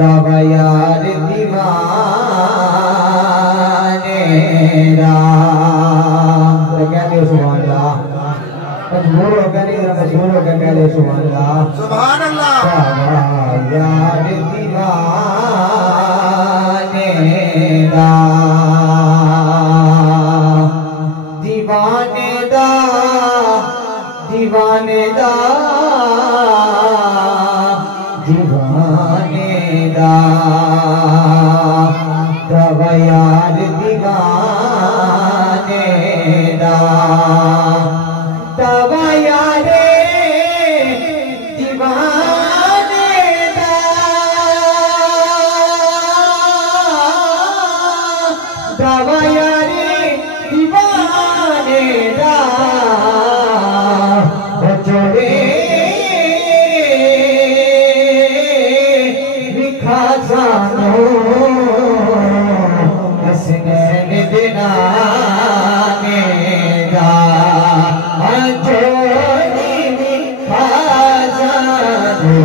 दवायार दीवाने क्या नहीं सुभान अल्लाह मजबूर होकर नहीं मजबूर होकर कह ले सुभान अल्लाह सुभान अल्लाह। दवायार दीवाने दीवाने दीवाने दीवाने दवायार दीवाने दवायारे दीवाने दवायारे दीवाने जोड़े लिखा जानो हसनैन दिनाने जोड़ी लिखा जानो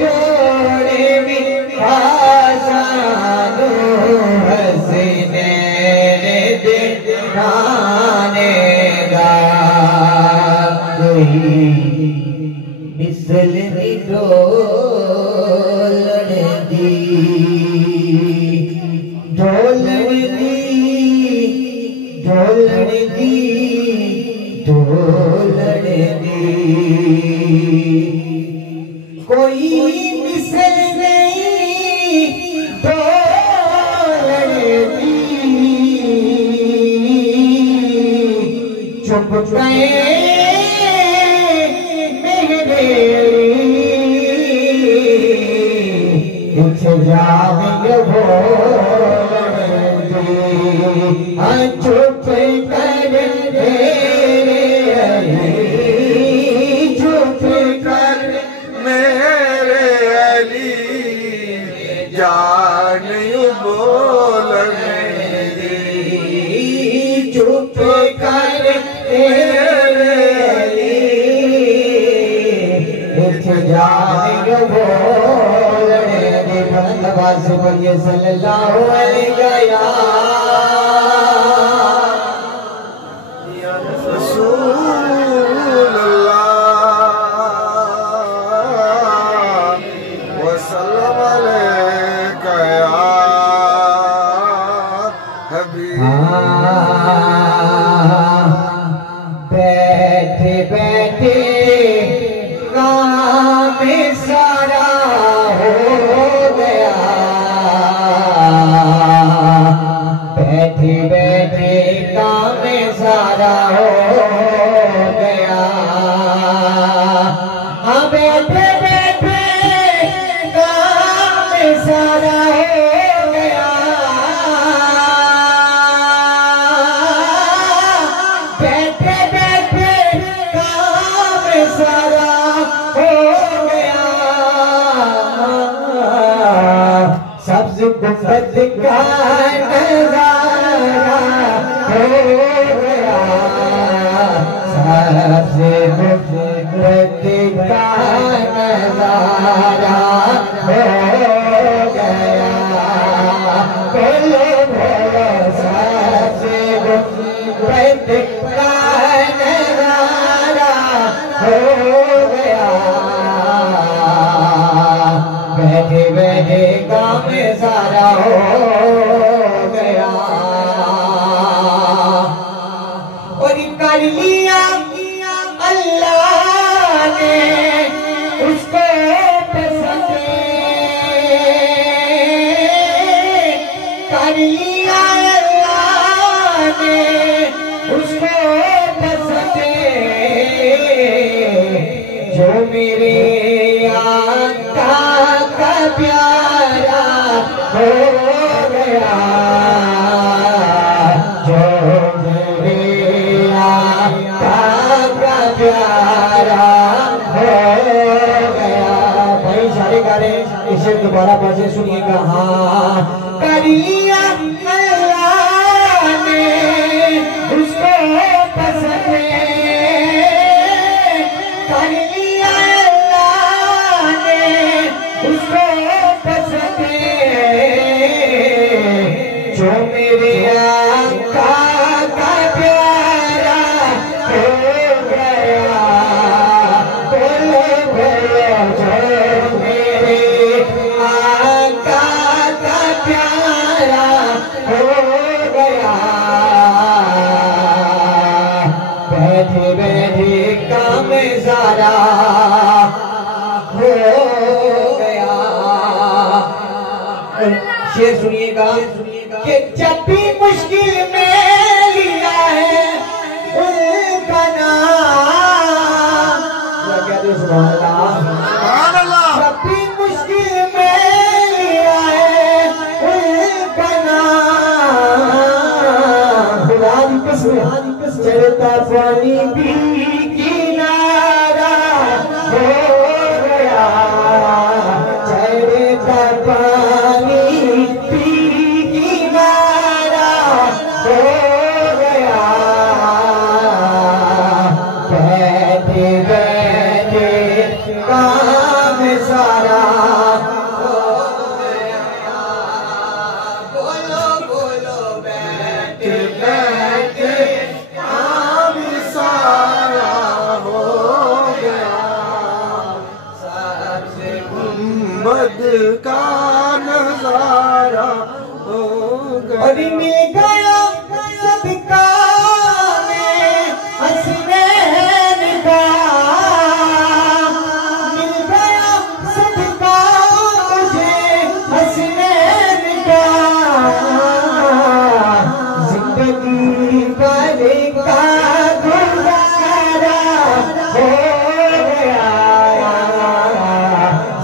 जोड़े लिखा जानो हसनैन दिनाने मिसल ढोलण दी ढोलण दी ढोलण दी ढोलण दी कोई मिसल नहीं ढोलण दी चुप गए जावेंगे चुप कर चुप कर मेरे अली जान बोलने दी। चुप कर मेरे अली जावेंगे बोलने सल्लल्लाहु अलैहि वसल्लम अलैका या हबीब। बैठे बैठे काम सारा हो गया बैठे बैठे काम सारा हो गया हाँ बैठे बैठे काम सारा हो गया बैठे बैठे काम सारा हो गया सब्ज गुंबद का नजारा हो गया सब्ज गुंबद का नजारा हो गया बोलो बोलो सब्ज गुंबद का नजारा हो गया बैठे बैठे काम सारा हो गया और कर लिया अल्लाह ने उसको पसंद कर लिया अल्लाह ने प्यारा हो गया। भाई सारे गाने इसे दोबारा बजे सुनिएगा। हाँ करिया अल्लाह ने उसको पसंद कर लिया, अल्लाह ने उसको पसंद जो मेरे आका का प्यारा हो गया। बोलो बोलो जो मेरे आका का प्यारा हो गया। बैठे बैठे काम सारा हो गया। शेर सुनिएगा कि जब भी मुश्किल में लिया है उनका नाम, क्या कहते सुभान अल्लाह। जब भी मुश्किल में लिया है उनका नाम, खुदा की कसम चलता पानी भी किनारा हो गया। चलता पानी भी किनारा हो गया। बैठे बैठे काम सारा हो गया। बोलो बोलो बैठे बैठे काम सारा हो गया। सबसे गुंबद का नजारा हो गया। और मिल गया सदका में हसनैन का, मिल गया सदका मुझे हसनैन का। जिंदगी भर का गुजारा हो गया।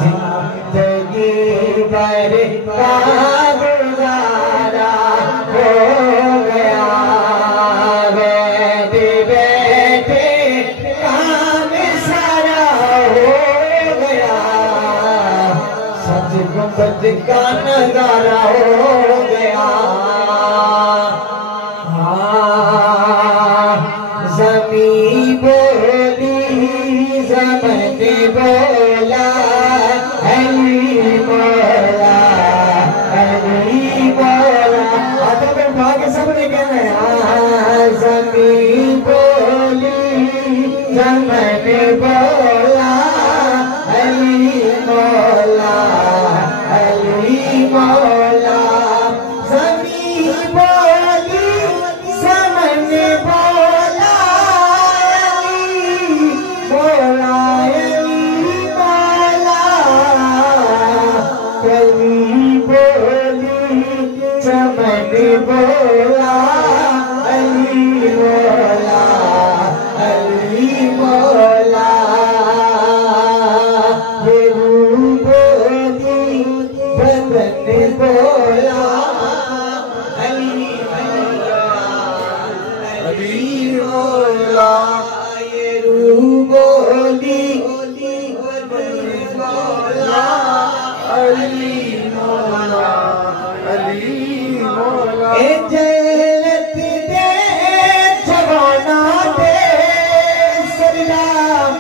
जिंदगी भर का गुजारा हो गया। बैठे बैठे काम सारा हो गया। सच गुंबद का नजारा हो गया। हाँ ज़मी बोली ज़मन बोला अली मौला अली मौला। हाथों पे उठा के सबने कहना है। हाँ ज़मी बोली ज़मन बोला अली मौला अली मौला। ज़मी बोली ज़मन बोला अली मौला अली मौला। कली बोली चमन बोला अली मौला अली मौला। ये रूह बोली बदन बोला अली मौला अली मौला। ये रूह बोली बदन बोला अली मौला अली मौला। ए जन्नत दे जवाना दे सलाम